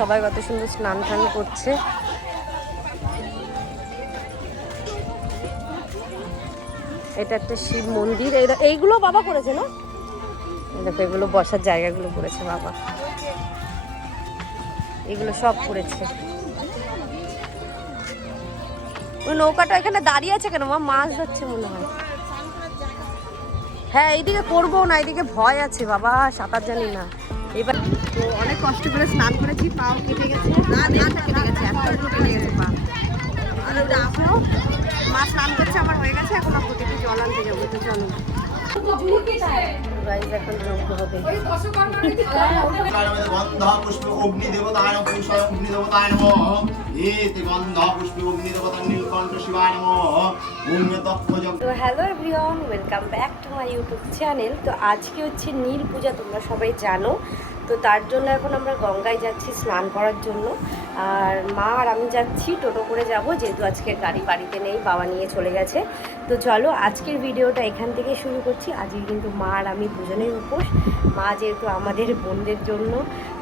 সবাই কত সুন্দর স্নান টান করছে। এটা একটা শিব মন্দির, এইগুলো বাবা করেছে না? দেখো এগুলো বসার জায়গাগুলো করেছে বাবা, এগুলো সব করেছে। ওই নৌকাটা এখানে দাঁড়িয়ে আছে কেন মা? মাছ ধরছে মনে হয়। হ্যাঁ এইদিকে করবো না, এইদিকে ভয় আছে বাবা, সাঁতার জানি না। এবার তো অনেক কষ্ট করে স্নান করেছি, পাও কেটে গেছে, কেটে গেছে, এতগুলো কেটে গেছে পা। আর ওটা আসো, মা স্নান করছে, আমার হয়ে গেছে, এখন প্রতিটি জল আনতে যাবো। তো চলো গাইস, এখন যোগ্য হবে। তো hello everyone, welcome back to my YouTube channel. তো আজকে হচ্ছে নীল পূজা, তোমরা সবাই জানো। তো তার জন্য এখন আমরা গঙ্গায় যাচ্ছি স্নান করার জন্য। আর মা আর আমি যাচ্ছি, টোটো করে যাব, যেহেতু আজকে গাড়ি বাড়িতে নেই, বাবা নিয়ে চলে গেছে। তো চলো আজকের ভিডিওটা এখান থেকে শুরু করছি। আজকে কিন্তু মা আর আমি দুজনেই উপোস। মা যেহেতু আমাদের বোনদের জন্য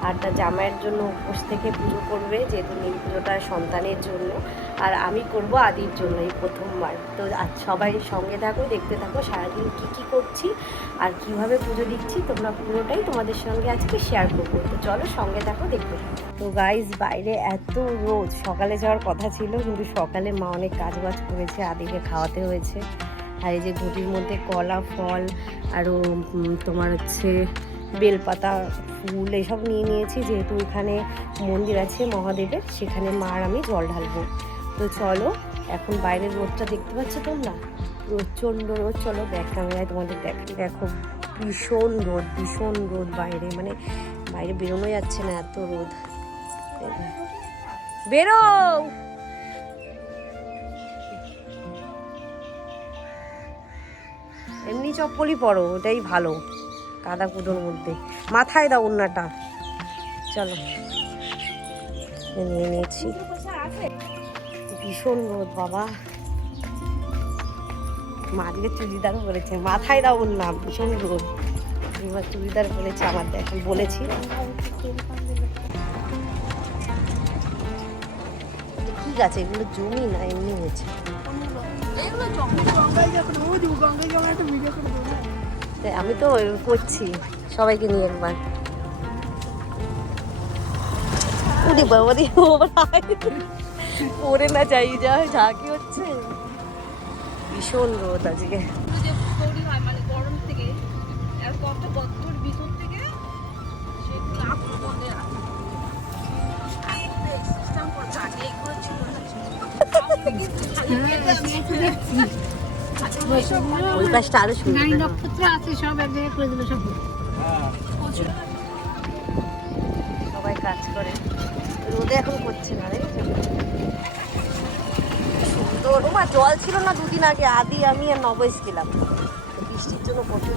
আর তার জামাইয়ের জন্য উপোস থেকে পুজো করবে, যেহেতু নীল পুজোটা সন্তানের জন্য, আর আমি করব আদির জন্য, এই প্রথমবার। তো আজ সবাই সঙ্গে থাকো, দেখতে থাকো সারাদিন কী কী করছি আর কিভাবে পুজো দিচ্ছি, তোমরা পুরোটাই তোমাদের সঙ্গে আজকে শেয়ার করবো। তো চলো সঙ্গে থাকো, দেখতে থাকো। তো গাইজ, বাইরে এত রোদ, সকালে যাওয়ার কথা ছিল কিন্তু সকালে মা অনেক কাজবাজ করেছে, আদিকে খাওয়াতে হয়েছে। আর এই যে ঘটির মধ্যে কলা, ফল, আরও তোমার হচ্ছে বেলপাতা, ফুল এসব নিয়ে নিয়েছি, যেহেতু এখানে মন্দির আছে মহাদেবের, সেখানে মা আর আমি জল ঢালবো। তো চলো, এখন বাইরের রোদটা দেখতে পাচ্ছ তোমরা, প্রচণ্ড রোদ। চলো ব্যাক ক্যামেরায় তোমাদের দেখো, ভীষণ রোদ, ভীষণ রোদ বাইরে, মানে বাইরে বেরোনো যাচ্ছে না, এত রোদ। বেরো, এমনি চপ্পলই পরো, ওটাই ভালো, কাদা কুদোর মধ্যে। মাথায় দাও ওড়নাটা। চলো, নিয়ে নিয়েছি। ভীষণ রোদ বাবা, মাঝে চুড়িদার পরেছে, মাথায় দাও ওড়না, ভীষণ রোদ। এবার চুড়িদার পরেছে, আমার দেখো বলেছি। ঠিক আছে, এগুলো জমি না, এমনি হয়েছে। আমি তো করছি সবাইকে নিয়ে একবার। পরে না যাই, যা কি হচ্ছে, ভীষণ রোদ আজকে। ওই পাশটা আরো সুন্দর, নক্ষত্র আছে, সব এক জায়গায় করে দিল সব। সবাই কাজ করে, রোদে এখন করছে না রে, সুন্দর। ও মা, জল ছিল না দুদিন আগে, আদি আমি আর নব এসেছিলাম, বৃষ্টির জন্য প্রচুর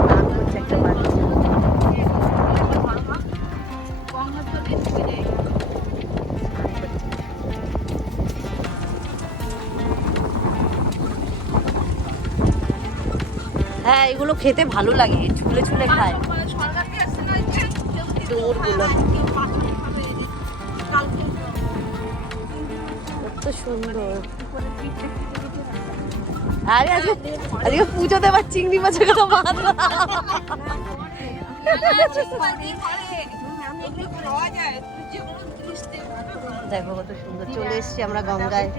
স্নান করছে একটা বাচ্চা। হ্যাঁ, এগুলো খেতে ভালো লাগে, ছুলে ছুলে খায়। কত সুন্দর। আরে আজকে পুজো দেবার চিংড়ি মাছের কথা বাদ। দেখো কত সুন্দর, চলে এসছি আমরা গঙ্গায়।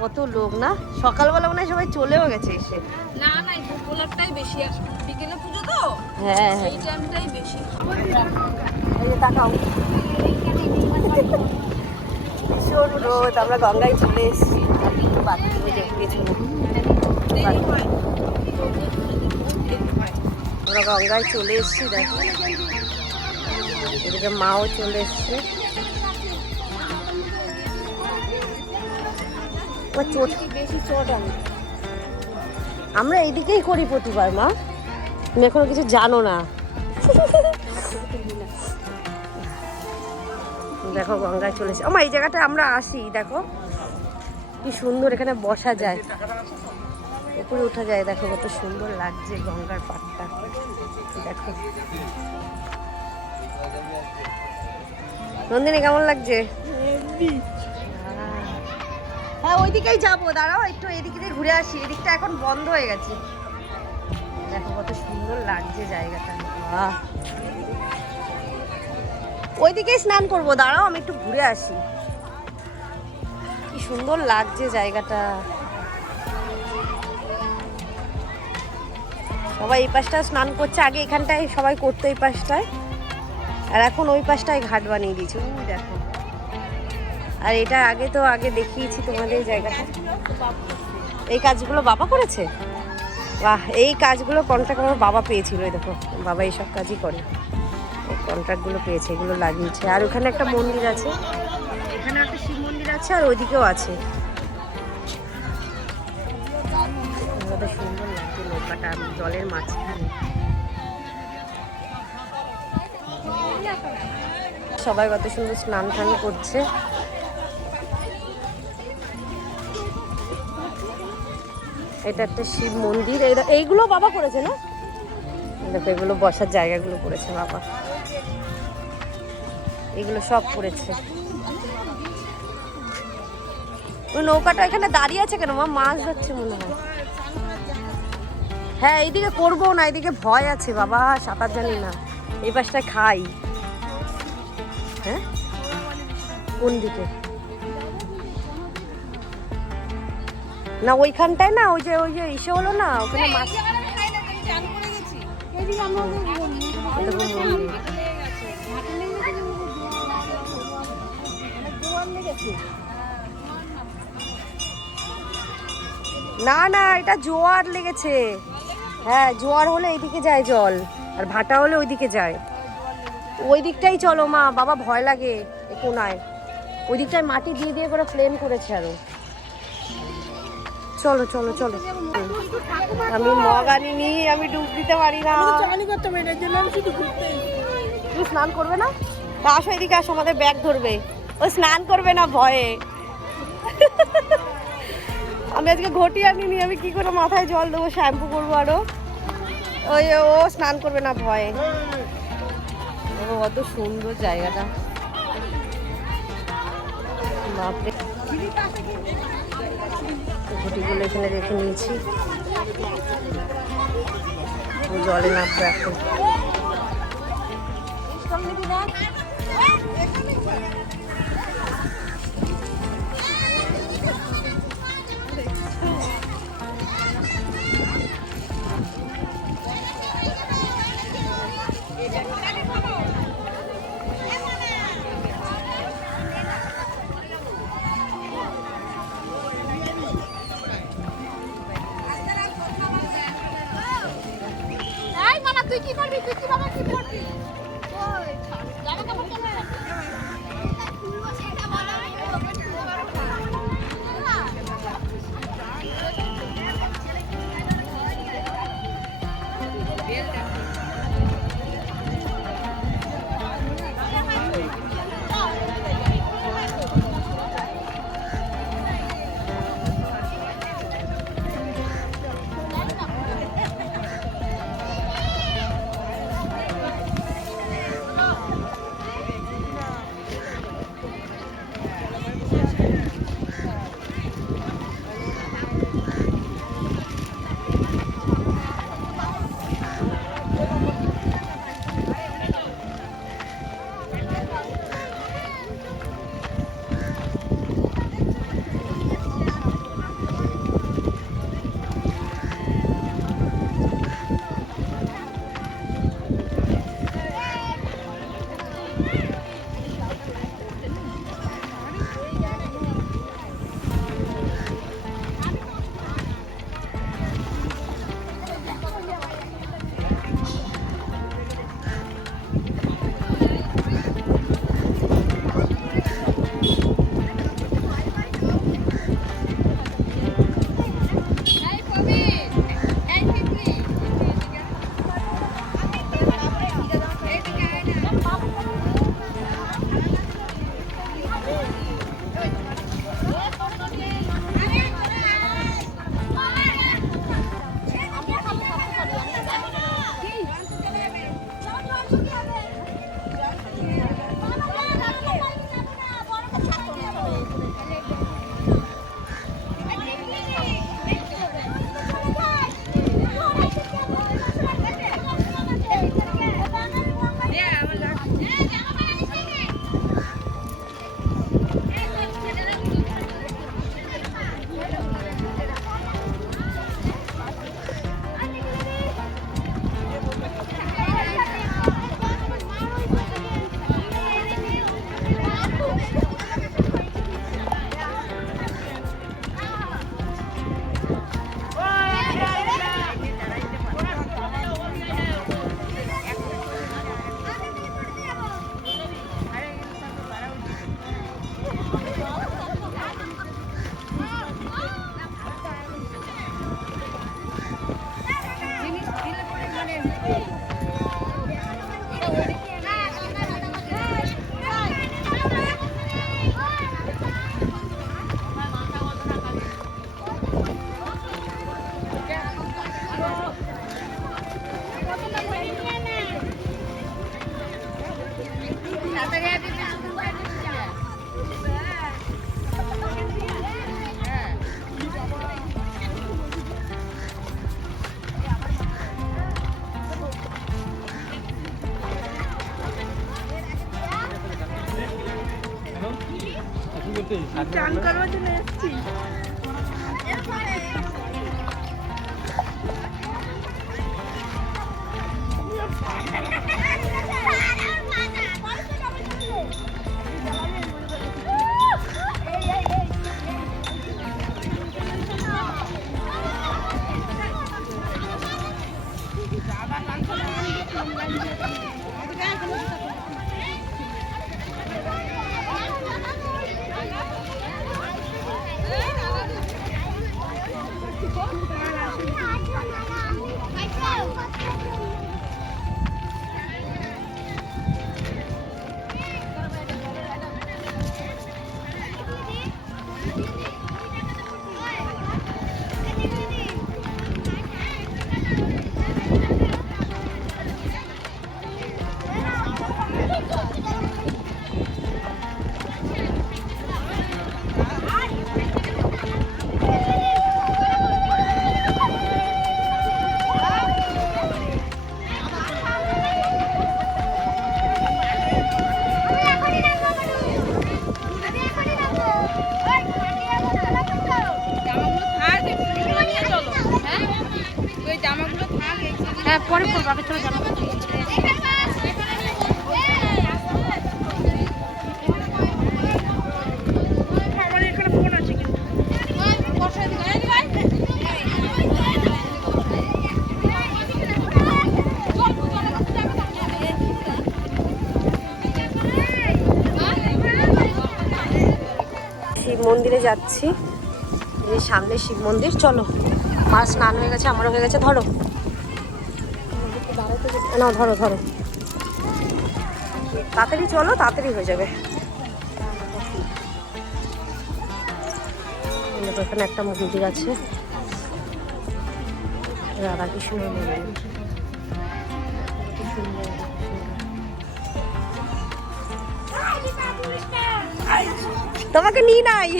কত লোক না, সকালবেলা মনে হয় সবাই চলেও গেছে এসে। না না, দুপুরটাই বেশি আসে, বিকেলে পুজো তো, হ্যাঁ এই টাইমটাই বেশি। এই যে তাকাও, ভীষণ রোদ, আমরা গঙ্গায় চলে এসেছি। বাথরুমে যে পেছনে আমরা গঙ্গায় চলে এসেছি, দেখো এদিকে মাও চলে এসছে। চোট বেশি, চোট আমরা এইদিকেই করি প্রতিবার। মা, তুমি এখনো কিছু জানো না। দেখো গঙ্গায় চলে এসে, এই জায়গাটা আমরা আসি, দেখো কি সুন্দর, এখানে বসা যায়, উপরে ওঠা যায়। দেখো কত সুন্দর লাগছে গঙ্গার পাড়টা, দেখো নন্দিনী কেমন লাগছে? হ্যাঁ ওইদিকেই যাবো, দাঁড়াও একটু এদিকে দিয়ে ঘুরে আসি, এদিকটা এখন বন্ধ হয়ে গেছে। দেখো কত সুন্দর লাগছে জায়গাটা। ওইদিকেই স্নান করবো, দাঁড়াও আমি একটু ঘুরে আসি। কি সুন্দর লাগছে জায়গাটা। সবাই এই পাশটায় স্নান করছে, আগে এখানটায় সবাই করতো এই পাশটায়, আর এখন ওই পাশটায় ঘাট বানিয়ে দিয়েছে। ওই দেখো, আর এটা আগে দেখিয়েছি তোমাদের এই জায়গাটা। এই কাজগুলো বাবা করেছে? বাহ, এই কাজগুলো কন্ট্রাক্ট আমার বাবা পেয়েছিল। এই দেখো বাবা এইসব কাজই করে, এই কন্ট্রাক্টগুলো পেয়েছে, এগুলো লাগিয়েছে। আর ওখানে একটা মন্দির আছে, এখানে একটা শিব মন্দির আছে, আর ওইদিকেও আছে। কত সুন্দর লাগছে নৌকাটা জলের মাঝখানে। সবাই কত সুন্দর স্নান টান করছে। এটা একটা শিব মন্দির, এইগুলো বাবা করেছে না? দেখো এগুলো বসার জায়গাগুলো করেছে বাবা, এগুলো সব করেছে। ওই নৌকাটা এখানে দাঁড়িয়ে আছে কেন? মাছ ধরছে মনে হয়। হ্যাঁ এইদিকে করবো না, এইদিকে ভয় আছে বাবা, সাঁতার জানি না। এই পাশটায় খাই। হ্যাঁ কোন দিকে? না ওইখানটায় না, ওই যে ইসে হলো না, ওখানে মাছ। না না এটা জোয়ার লেগেছে। হ্যাঁ জোয়ার হলে এইদিকে যায় জল, আর ভাটা হলে ওইদিকে যায়। ওই দিকটাই চলো মা, বাবা ভয় লাগে এই কোনায়। ওই দিকটায় মাটি দিয়ে দিয়ে করে প্লেন করেছে আরো। চলো চলো চলো। আমি মগ আনিনি, আমি ডুব দিতে পারি না। তুমি স্নান করবে না? তা আসো এদিকে আসো, আমাদের ব্যাগ ধরবে। ও স্নান করবে না ভয়ে। আমি আজকে ঘটি আনিনি, আমি কি করে মাথায় জল দেবো, শ্যাম্পু করবো আরো। ওই ও স্নান করবে না ভয়ে। ও কত সুন্দর জায়গাটা, বাপরে। ঘটিগুলো এখানে রেখে নিয়েছি, জলে নামবো এখন। তুই কি করবি? তুই কি বাবা কি করবি? জামা কাপড় কেমন? চান করার জন্য এসেছি। হ্যাঁ পরে পরবো, আগে চলে জামা আমার এখানে ফোন আছে কিন্তু শিব মন্দিরে যাচ্ছি, এই সামনে শিব মন্দির। চলো, মার স্নান হয়ে গেছে, আমারও হয়ে গেছে। ধরো না, ধরো ধরো, তাড়াতাড়ি চলো, তাড়াতাড়ি হয়ে যাবে। এখানে একটা মন্দির আছে, রাধাকৃষ্ণের মন্দির। তোমাকে নিই নাই,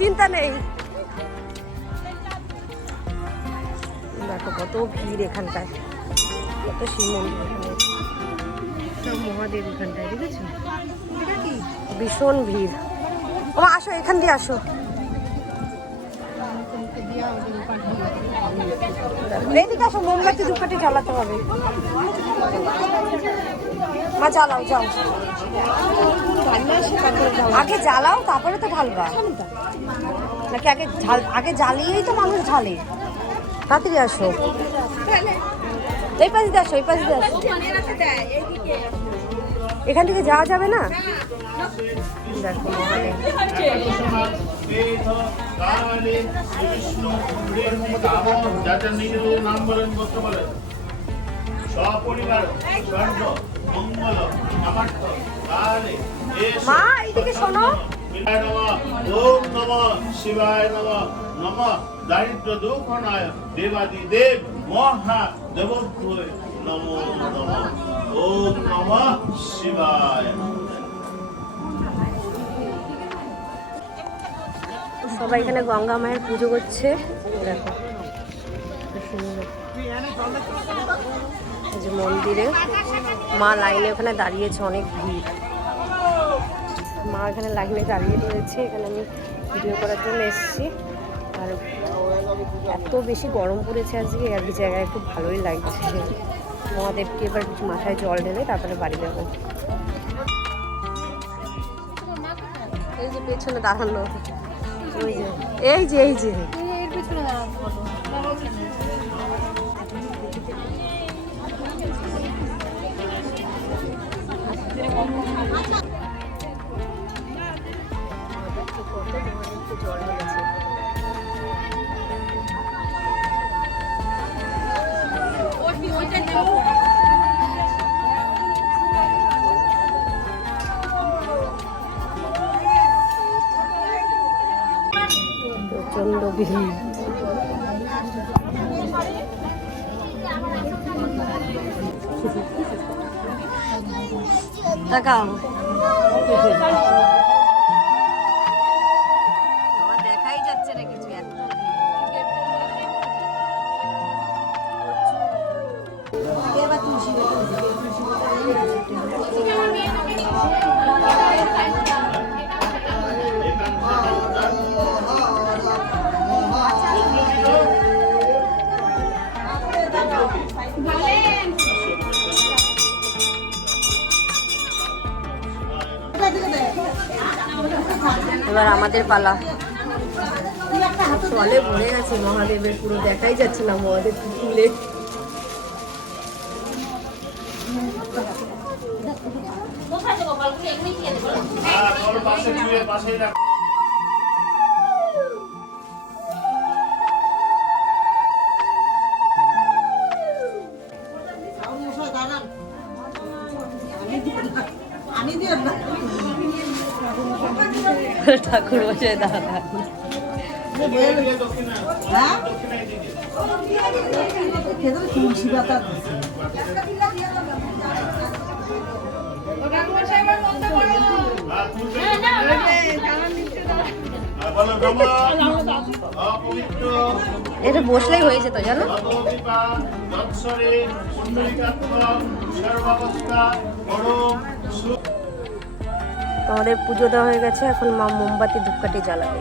চিন্তা নেই। দেখো কত ভিড় এখানটায়, কত শিব মন্দির এখানে, সব মহাদেব এখানটায়, দেখেছো? ভীষণ ভিড়। ও আসো, এখান দিয়ে আসো। এইদিকে আসো, মোমবাতি ধূপকাঠি জ্বালাতে হবে। মা জ্বালাও, যাও আগে জ্বালাও, তারপরে তো ঢালবা নাকি? আগে জ্বালিয়েই তো মানুষ ঢালে। তাড়াতাড়ি আসো, এই পাশে দিয়ে আসো, এই পাশে দিয়ে আসো। এখান থেকে যাওয়া যাবে না। দেখো মহাদেব। মা এইদিকে শোনো। ওম নমঃ শিবায় নমঃ। নমঃ দারিদ্র দুঃখনায় দেবাদি দেব মহা দেবভ্যয় নমো নমঃ। ওম নমঃ শিবায়। সবাই এখানে গঙ্গা মায়ের পুজো করছে। দেখো সুন্দর, এই যে মন্দিরে মা লাইনে ওখানে দাঁড়িয়েছে, অনেক ভিড়। মা এখানে লাইনে দাঁড়িয়ে রয়েছে। এখানে আমি ভিডিও করার জন্য এসেছি। আর এত বেশি গরম পড়েছে আজকে, এক জায়গায় খুব ভালোই লাগছে। মহাদেবকে এবার মাথায় জল ঢেলে তারপরে বাড়ি যাবো। এই যে পেছনে দাঁড়ানো, এই যে এই যে জল ঢেলেছে। প্রচন্ড ভিড়। তাকাও দেখাই যাচ্ছে না কিছু এত এবার আমাদের পালা জলে ভরে গেছে মহাদেবের, পুরো দেখাই যাচ্ছে না মহাদেব তুলে। ঠাকুর বসে দাদা এটা বসলেই হয়ে যেত জানো। আমাদের পুজো দেওয়া হয়ে গেছে, এখন মা মোমবাতি ধূপকাঠি জ্বালাবে।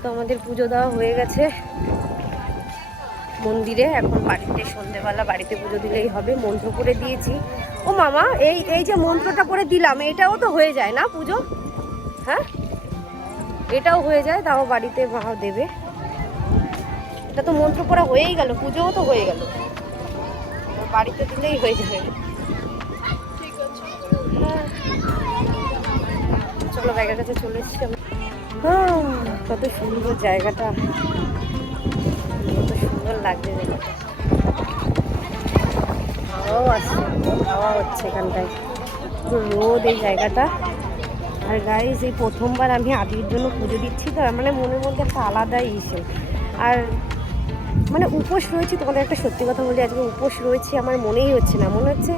তো আমাদের পুজো দেওয়া হয়ে গেছে মন্দিরে, এখন বাড়িতে সন্ধ্যেবেলা বাড়িতে পুজো দিলেই হবে। মন্ত্র করে দিয়েছি। ও মামা, এই যে মন্ত্রটা করে দিলাম এটাও তো হয়ে যায় না পুজো? হ্যাঁ, এটাও হয়ে যায়, তাও বাড়িতে মা দেবে। এটা তো মন্ত্র করা হয়েই গেল, পুজোও তো হয়ে গেল, বাড়িতে দিলেই হয়ে যাবে। চলো ব্যাগের কাছে চলে এসেছি। কত সুন্দর জায়গাটা, কত সুন্দর লাগছে জায়গাটা। হাওয়াও আসছে, হাওয়া হচ্ছে এখানটায়, পুরো রোদ এই জায়গাটা। আর গাইস, এই প্রথমবার আমি আদির জন্য পুজো দিচ্ছি, তো মানে মনের মধ্যে একটা আলাদাই ইসে। আর মানে উপোস রয়েছি, তোমাদের একটা সত্যি কথা বলি, আজকে উপোস রয়েছি আমার মনেই হচ্ছে না, মনে হচ্ছে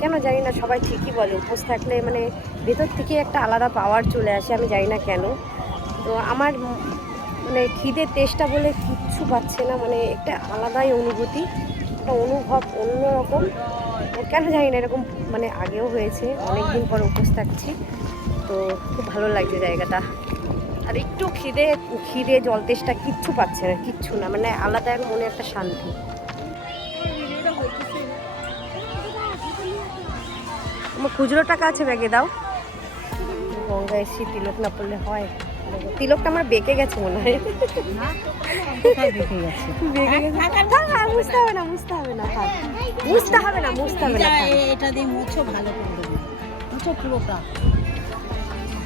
কেন জানি না, সবাই ঠিকই বলে উপোস থাকলে মানে ভেতর থেকে একটা আলাদা পাওয়ার চলে আসে, আমি জানি না কেন। তো আমার মানে খিদের তেষ্টা বলে কিচ্ছু পাচ্ছে না, মানে একটা আলাদাই অনুভূতি, একটা অনুভব অন্যরকম, কেন জানি না এরকম, মানে আগেও হয়েছে, অনেক দিন পর উপোস থাকছি, তো খুব ভালো লাগছে জায়গাটা। আর একটু খিদে জল তেষ্টা কিচ্ছু পাচ্ছে না, কিচ্ছু না, মানে আলাদা মনে একটা শান্তি। আমার খুচরো টাকা আছে, ব্যাগে দাও। গঙ্গা এসে তিলক না পড়লে হয়? তিলকটা আমার বেঁকে গেছে মনে হয়। মুছতে হবে না, মুছতে হবে না, মুছতে হবে না, মুছতে হবে না, এটা দিয়ে মুছো, ভালো করে দেবে, মুছো পুরোটা।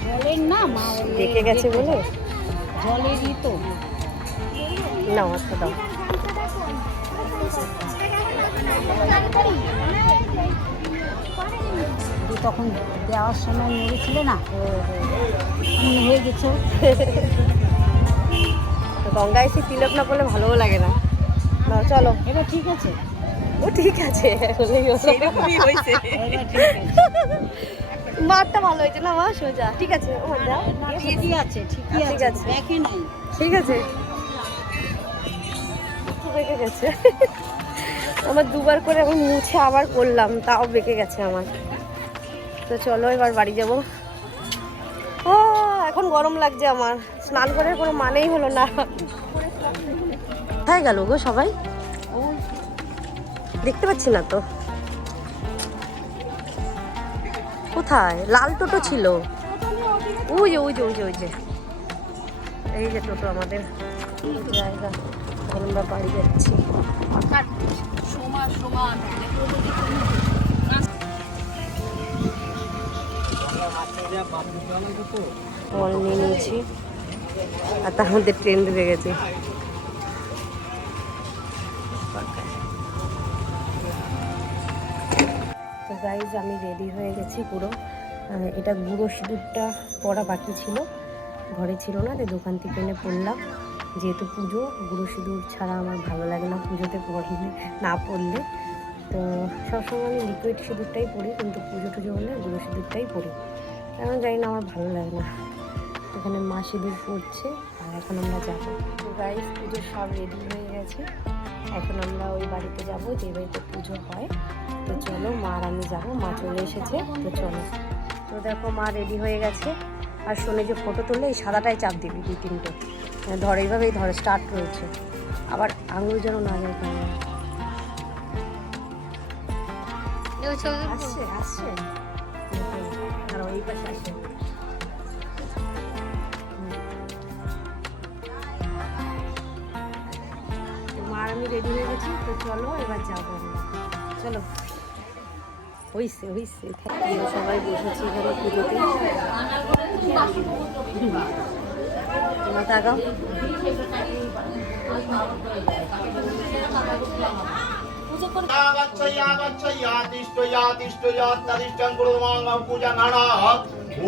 জলের না মা, বেঁকে গেছে বলে জলেরই তো। নাও একটা দাও। তখন দেওয়ার সময় মেরেছিল না, হয়ে গেছে। গঙ্গা এসে তিলক না করলে ভালোও লাগে না। নাও চলো, এটা ঠিক আছে, ও ঠিক আছে, মারটা ভালো হয়েছে না মা, সোজা ঠিক আছে, ও দাও, ঠিকই আছে, ঠিকই ঠিক আছে, দেখে নাই, ঠিক আছে, বেঁকে গেছে। আমার দুবার করে আমি মুছে আবার করলাম, তাও বেঁকে গেছে আমার। তো চলো এবার বাড়ি যাবো। ও এখন গরম লাগছে আমার, স্নান করার কোনো মানেই হলো না। কোথায় গেল গো সবাই, দেখতে পাচ্ছি না তো। কোথায় লাল টোটো ছিল? ওই যে ওই যে ওই যে ওই যে এই যে টোটো আমাদের জায়গা, আমরা বাড়ি যাচ্ছি। সমান সমান ফল নিয়ে নিয়েছি, আর তার মধ্যে ট্রেন ঢুকে গেছে। গাইজ আমি রেডি হয়ে গেছি পুরো। এটা গুঁড়ো সিঁদুরটা পরা বাকি ছিল, ঘরে ছিল না, তাই দোকান থেকে এনে পরলাম। যেহেতু পুজো, গুঁড়ো সিঁদুর ছাড়া আমার ভালো লাগে না পুজোতে পরলে, না পরলে। তো সবসময় আমি লিকুইড সিঁদুরটাই পরি, কিন্তু পুজো টুজো হলে গুঁড়ো সিঁদুরটাই পরি। এখন জানি না, আমার ভালো লাগে না। এখানে মা সিঁদুর পরছে আর এখন আমরা যাবো। তো গাইজ পুজো সব রেডি হয়ে গেছে, এখন আমরা ওই বাড়িতে যাব যে বাড়িতে পুজো হয়। তো চলো, মা আর আমি যাবো, মা চলে এসেছে, তো চলো। তো দেখো মা রেডি হয়ে গেছে। আর শোনে যে ফটো তুললে এই সাদাটায় চাপ দিবি 2-3টে, ধর এইভাবেই ধর, স্টার্ট রয়েছে, আবার আঙুল যেন না যায় ক্যামেরা। আসছে আসছে, আর ওই পাশে আসছে। মা আর আমি রেডি হয়ে গেছি, তো চলো এবার যাবো আমরা, চলো। হইছে হইছে, সবাই বসেছি এখানে পুজোতে। তোমরা তাকাও।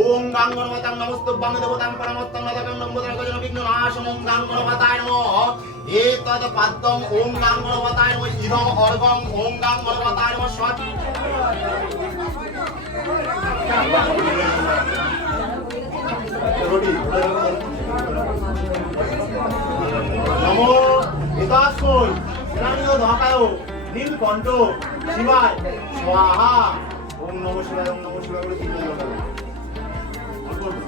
ওম গাঙ্গনমতাং নমস্তুভ্যং দেবতাং পরমোত্তম নদকং নমোদরগজন বিঘ্ননাশনং গাঙ্গনমতায় নমঃ এতদ পাদ্যং ওম গাঙ্গনমতায় নমঃ ইদং অর্ঘং ওম গাঙ্গনমতায় নমঃ সৎ নমো এতাস্মৈ শ্রীরানীয় ধকায় নীলকণ্ঠ শিবায় স্বাহা। ওম নমঃ শিবায়, ওম নমঃ শিবায় বলে তিনবার বলো।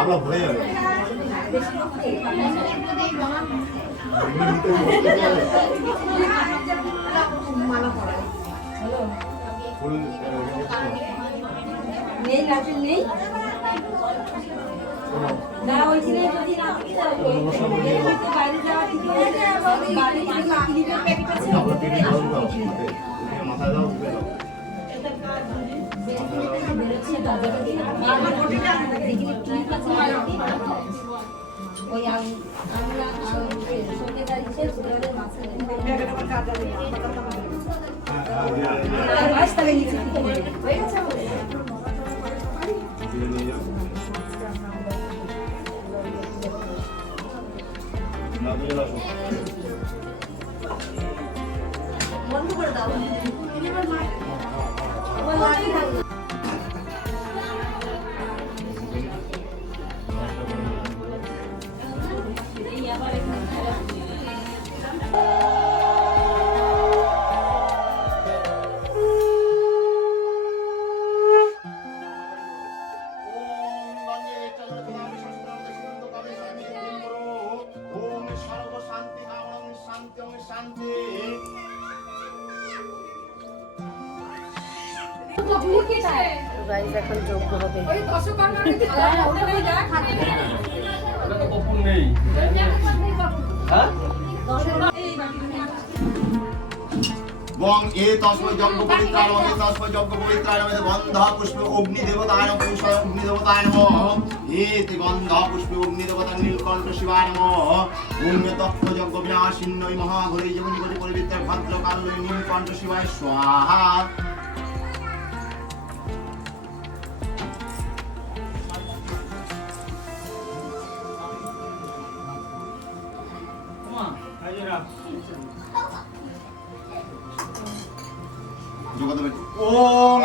আমরা ভরে যাবে। নেই নাচের নেই না, ওইখানে যদি না বাইরে যাওয়া ঠিক হয়ে যায়, বাড়ি ক্লিপের প্যাকেট আছে, মাথায় দাও, বন্ধ করে দাও। গাইস এখন যোগ্য হবে। বং এ তস্মৈ যজ্ঞ পবিত্রায় নমঃ, এ তস্মৈ যজ্ঞ পবিত্রায় নমঃ, গন্ধ পুষ্পে অগ্নি দেবতায় নমঃ, পুষ্পায় অগ্নি দেবতায় নমঃ, এতে গন্ধ পুষ্পে অগ্নি দেবতা নীলকণ্ঠ শিবায় নমঃ। ওম তত্ত্ব যজ্ঞ বিনাশিন্নৈ মহাঘোরে জীবনী কোটি পরিবৃত্তায় ভদ্রকাল্যৈ নীলকণ্ঠ শিবায় স্বাহা। ওম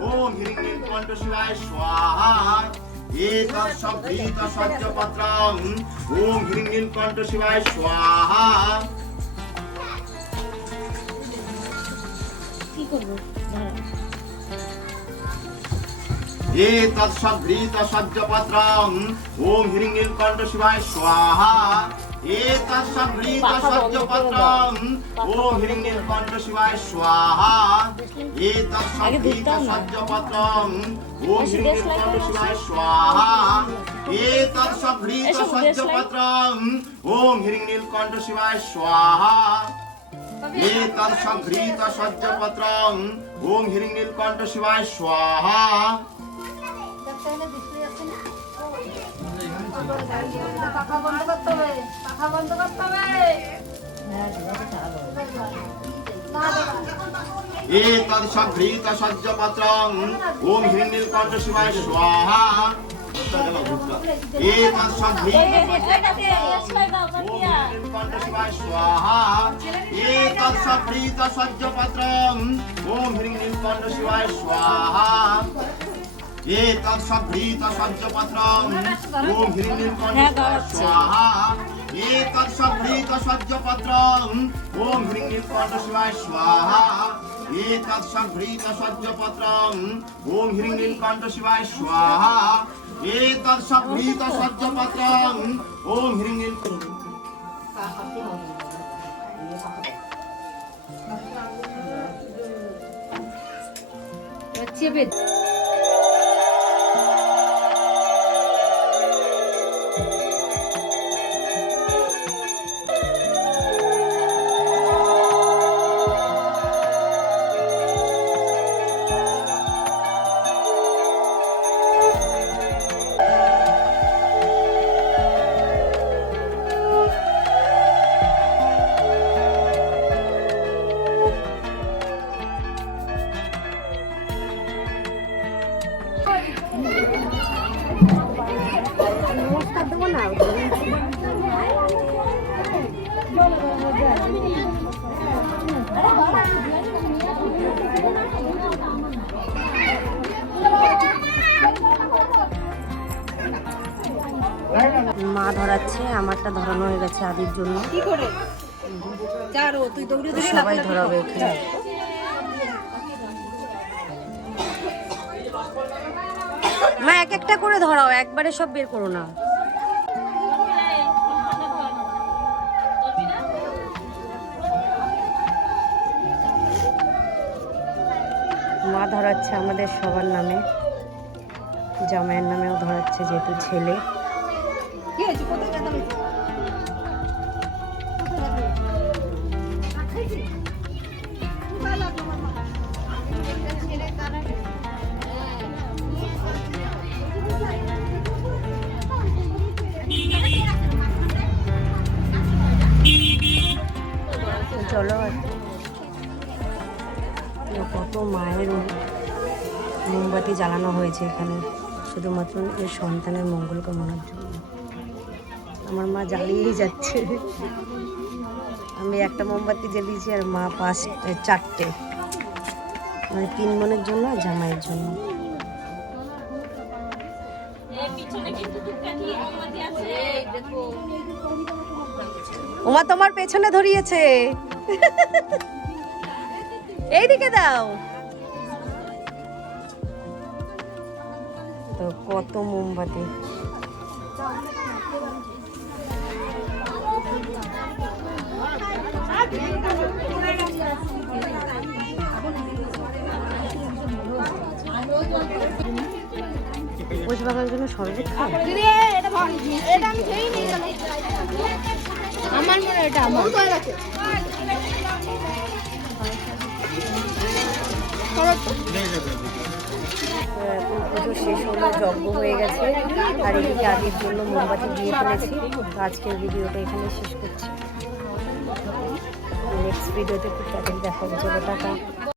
ओम ह्रीं नीलकण्ठ शिवाय स्वाहा। एतत् सभृत सत्यपत्रम् ओम ह्रीं नीलकण्ठ शिवाय स्वाहा। एतत् सभृत सत्यपत्रम् ओम ह्रीं नीलकण्ठ शिवाय स्वाहा। एतत्सभृत सज्जपत्रम् ओम ह्रीं नीलकण्ठ शिवाय स्वाहा एतत्सभृत सज्जपत्रम् ओम ह्रीं नीलकण्ठ शिवाय स्वाहा एतत्सभृत सज्जपत्रम् ओम ह्रीं नीलकण्ठ शिवाय स्वाहा एतत्सभृत सज्जपत्रम् ओम ह्रीं नीलकण्ठ शिवाय स्वाहा পাখা বন্ধ করতে হবে, পাখা বন্ধ করতে হবে। एतत्सभृत सज्जपत्रम् ओम ह्रीं नीलकण्ठ शिवाय स्वाहा एतत्सभृत नीलकण्ठ शिवाय स्वाहा एतत्सभृत सज्जपत्रम् ओम ह्रीं नीलकण्ठ शिवाय स्वाहा एतत्सभृत सज्जपत्रम् ओम ह्रीं नीलकण्ठ स्वाहा एतत्सभृत सज्जपत्रम् ओम ह्रीं नीलकण्ठ शिवाय स्वाहा एतत्सभृत सज्जपत्रम् ओम ह्रीं नीलकण्ठ शिवाय स्वाहा एतत्सभृत सज्जपत्रम् ओम ह्रीं नीलकण्ठ চেপে নমস্কার দেবো না মা ধরাচ্ছে, আমারটা ধরানো হয়ে গেছে আদির জন্য। কি করে চারো তুই দৌড়ে দৌড়ে সবাই ধরাবে এখানে। মা এক একটা করে ধরাও, একবারে সব বের করো না। মা ধরাচ্ছে আমাদের সবার নামে, জামাইয়ের নামেও ধরাচ্ছে যেহেতু ছেলে। কি হয়েছে কোথায় ব্যথা হয়েছে কোথায় লাগলো মামা ছেলে কারণ চলো কত মায়ের মোমবাতি জ্বালানো হয়েছে এখানে শুধুমাত্র এর সন্তানের মঙ্গল কামনার জন্য। আমার মা জ্বালিয়েই যাচ্ছে। আমি একটা মোমবাতি জ্বালিয়েছি আর মা চারটে, মানে 3 বোনের জন্য আর জামাইয়ের জন্য। ওমা তোমার পেছনে ধরিয়েছে, এইদিকে দাও। তো কত মোমবাতি, পোষ বাগার জন্য শরবত খাও। এটা আমি খেয়েই নিয়ে গেলাম আমার মনে এটা আমার পুজো শেষ হলো, যজ্ঞ হয়ে গেছে আর এদিকে আদির জন্য মোমবাতি দিয়ে ফেলেছি। তো আজকের ভিডিওটা এখানে শেষ করছি। নেক্সট ভিডিওতে খুব তাড়াতাড়ি দেখা হচ্ছে। টাটা।